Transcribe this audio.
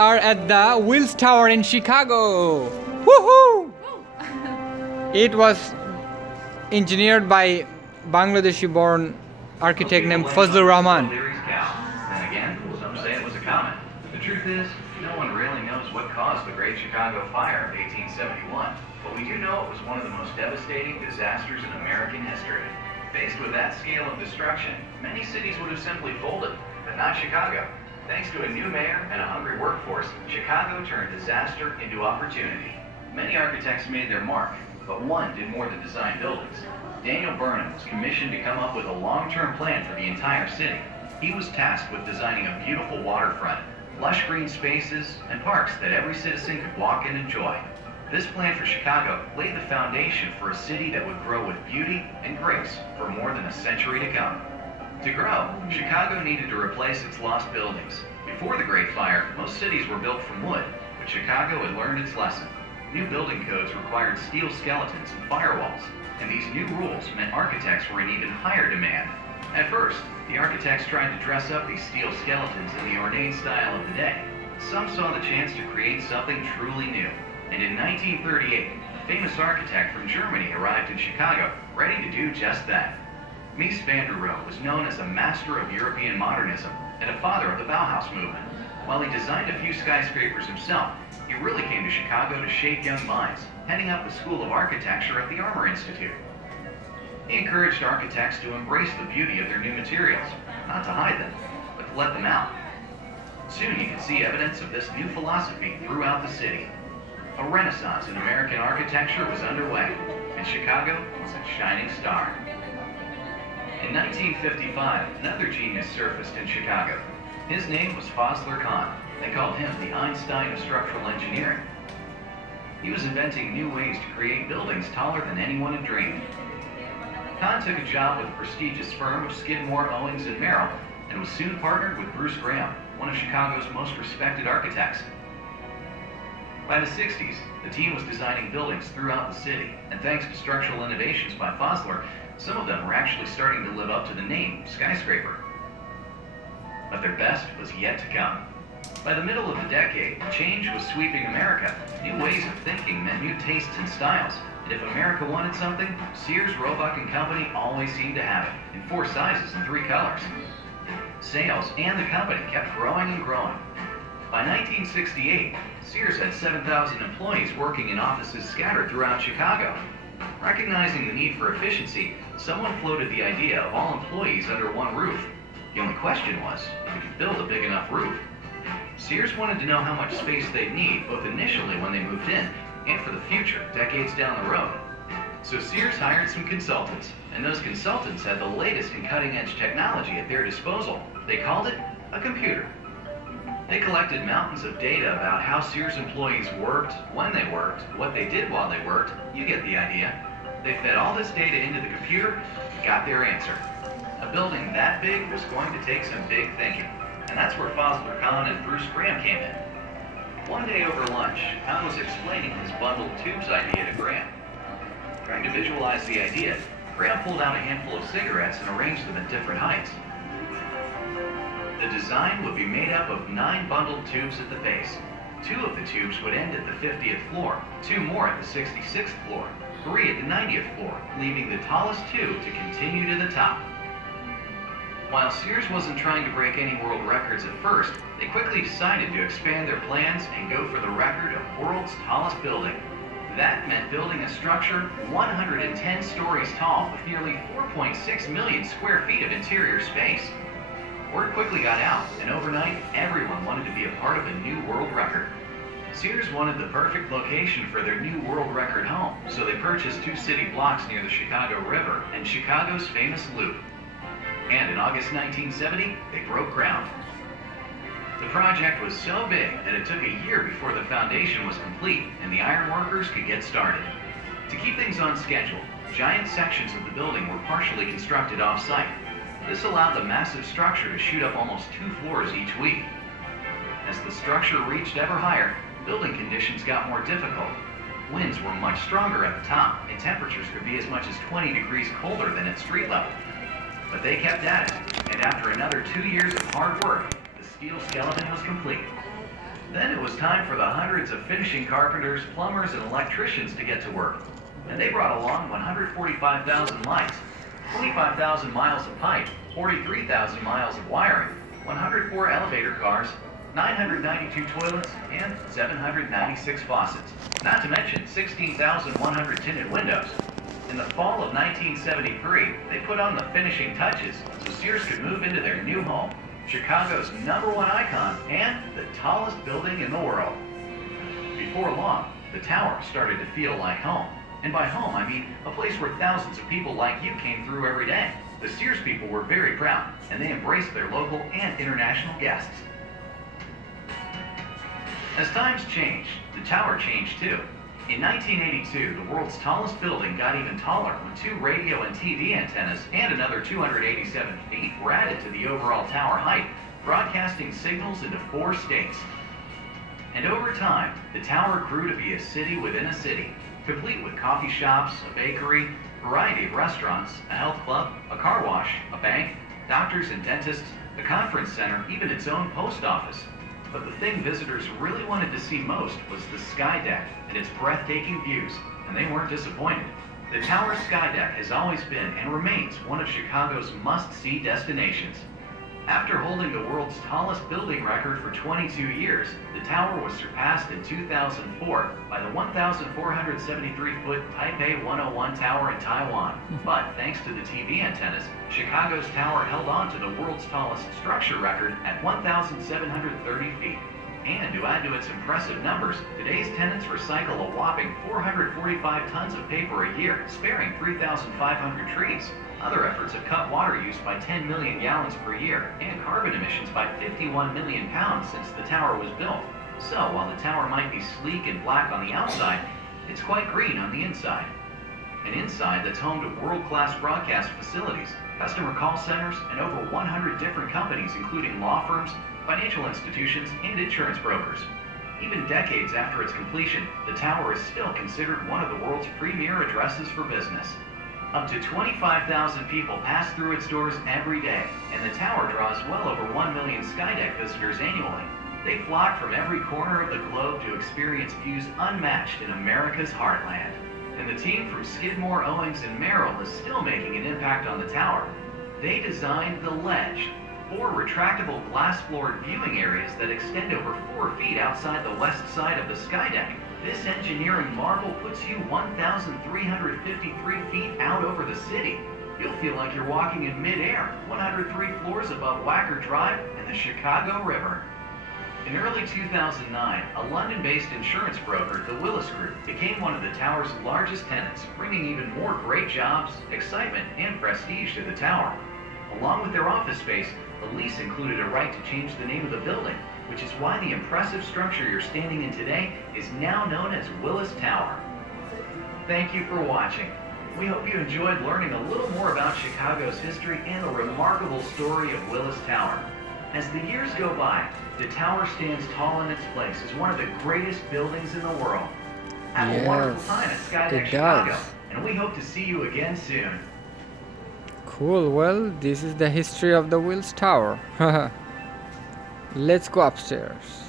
Are at the Willis Tower in Chicago. Woohoo! It was engineered by Bangladeshi-born architect named Fazlur Rahman. And again, some say it was a comet. The truth is, no one really knows what caused the Great Chicago Fire of 1871. But we do know it was one of the most devastating disasters in American history. Faced with that scale of destruction, many cities would have simply folded, but not Chicago. Thanks to a new mayor and a hungry workforce, Chicago turned disaster into opportunity. Many architects made their mark, but one did more than design buildings. Daniel Burnham was commissioned to come up with a long-term plan for the entire city. He was tasked with designing a beautiful waterfront, lush green spaces, and parks that every citizen could walk and enjoy. This plan for Chicago laid the foundation for a city that would grow with beauty and grace for more than a century to come. To grow, Chicago needed to replace its lost buildings. Before the Great Fire, most cities were built from wood, but Chicago had learned its lesson. New building codes required steel skeletons and firewalls, and these new rules meant architects were in even higher demand. At first, the architects tried to dress up these steel skeletons in the ornate style of the day. Some saw the chance to create something truly new, and in 1938, a famous architect from Germany arrived in Chicago, ready to do just that. Mies van der Rohe was known as a master of European modernism and a father of the Bauhaus movement. While he designed a few skyscrapers himself, he really came to Chicago to shape young minds, heading up the School of Architecture at the Armour Institute. He encouraged architects to embrace the beauty of their new materials, not to hide them, but to let them out. Soon you could see evidence of this new philosophy throughout the city. A renaissance in American architecture was underway, and Chicago was a shining star. In 1955, another genius surfaced in Chicago. His name was Fazlur Khan. They called him the Einstein of structural engineering. He was inventing new ways to create buildings taller than anyone had dreamed. Khan took a job with the prestigious firm of Skidmore, Owings & Merrill, and was soon partnered with Bruce Graham, one of Chicago's most respected architects. By the 60s, the team was designing buildings throughout the city, and thanks to structural innovations by Fazlur, some of them were actually starting to live up to the name skyscraper. But their best was yet to come. By the middle of the decade, change was sweeping America. New ways of thinking meant new tastes and styles. And if America wanted something, Sears, Roebuck & Company always seemed to have it, in 4 sizes and 3 colors. Sales and the company kept growing and growing. By 1968, Sears had 7,000 employees working in offices scattered throughout Chicago. Recognizing the need for efficiency, someone floated the idea of all employees under one roof. The only question was, if we could build a big enough roof. Sears wanted to know how much space they'd need, both initially when they moved in, and for the future, decades down the road. So Sears hired some consultants, and those consultants had the latest in cutting-edge technology at their disposal. They called it a computer. They collected mountains of data about how Sears employees worked, when they worked, what they did while they worked. You get the idea. They fed all this data into the computer and got their answer. A building that big was going to take some big thinking. And that's where Fazlur Khan and Bruce Graham came in. One day over lunch, Khan was explaining his bundled tubes idea to Graham. Trying to visualize the idea, Graham pulled out a handful of cigarettes and arranged them at different heights. The design would be made up of 9 bundled tubes at the base. 2 of the tubes would end at the 50th floor, 2 more at the 66th floor, 3 at the 90th floor, leaving the tallest 2 to continue to the top. While Sears wasn't trying to break any world records at first, they quickly decided to expand their plans and go for the record of world's tallest building. That meant building a structure 110 stories tall with nearly 4.6 million square feet of interior space. Word quickly got out, and overnight, everyone wanted to be a part of a new world record. Sears wanted the perfect location for their new world record home, so they purchased 2 city blocks near the Chicago River and Chicago's famous Loop. And in August 1970, they broke ground. The project was so big that it took a year before the foundation was complete and the ironworkers could get started. To keep things on schedule, giant sections of the building were partially constructed off-site. This allowed the massive structure to shoot up almost 2 floors each week. As the structure reached ever higher, building conditions got more difficult. Winds were much stronger at the top, and temperatures could be as much as 20 degrees colder than at street level. But they kept at it, and after another 2 years of hard work, the steel skeleton was complete. Then it was time for the hundreds of finishing carpenters, plumbers, and electricians to get to work. And they brought along 145,000 lights, 25,000 miles of pipe, 43,000 miles of wiring, 104 elevator cars, 992 toilets, and 796 faucets. Not to mention 16,100 tinted windows. In the fall of 1973, they put on the finishing touches so Sears could move into their new home, Chicago's #1 icon and the tallest building in the world. Before long, the tower started to feel like home. And by home, I mean a place where thousands of people like you came through every day. The Sears people were very proud, and they embraced their local and international guests. As times changed, the tower changed too. In 1982, the world's tallest building got even taller when 2 radio and TV antennas and another 287 feet were added to the overall tower height, broadcasting signals into 4 states. And over time, the tower grew to be a city within a city, complete with coffee shops, a bakery, variety of restaurants, a health club, a car wash, a bank, doctors and dentists, a conference center, even its own post office. But the thing visitors really wanted to see most was the sky deck and its breathtaking views, and they weren't disappointed. The tower's sky deck has always been and remains one of Chicago's must-see destinations. After holding the world's tallest building record for 22 years, the tower was surpassed in 2004 by the 1,473-foot Taipei 101 Tower in Taiwan. But thanks to the TV antennas, Chicago's tower held on to the world's tallest structure record at 1,730 feet. And to add to its impressive numbers, today's tenants recycle a whopping 445 tons of paper a year, sparing 3,500 trees. Other efforts have cut water use by 10 million gallons per year and carbon emissions by 51 million pounds since the tower was built. So while the tower might be sleek and black on the outside, it's quite green on the inside. An inside that's home to world-class broadcast facilities, customer call centers, and over 100 different companies including law firms, financial institutions, and insurance brokers. Even decades after its completion, the tower is still considered one of the world's premier addresses for business. Up to 25,000 people pass through its doors every day, and the tower draws well over 1 million Skydeck visitors annually. They flock from every corner of the globe to experience views unmatched in America's heartland. And the team from Skidmore, Owings, and Merrill is still making an impact on the tower. They designed the Ledge, 4 retractable glass-floored viewing areas that extend over 4 feet outside the west side of the Skydeck. This engineering marvel puts you 1,353 feet out over the city. You'll feel like you're walking in mid-air, 103 floors above Wacker Drive and the Chicago River. In early 2009, a London-based insurance broker, the Willis Group, became one of the tower's largest tenants, bringing even more great jobs, excitement, and prestige to the tower. Along with their office space, the lease included a right to change the name of the building, which is why the impressive structure you're standing in today is now known as Willis Tower. Thank you for watching. We hope you enjoyed learning a little more about Chicago's history and the remarkable story of Willis Tower. As the years go by, the tower stands tall in its place as one of the greatest buildings in the world. Have a wonderful time at Skydeck Chicago, and we hope to see you again soon. Cool, well, this is the history of the Willis Tower. Let's go upstairs.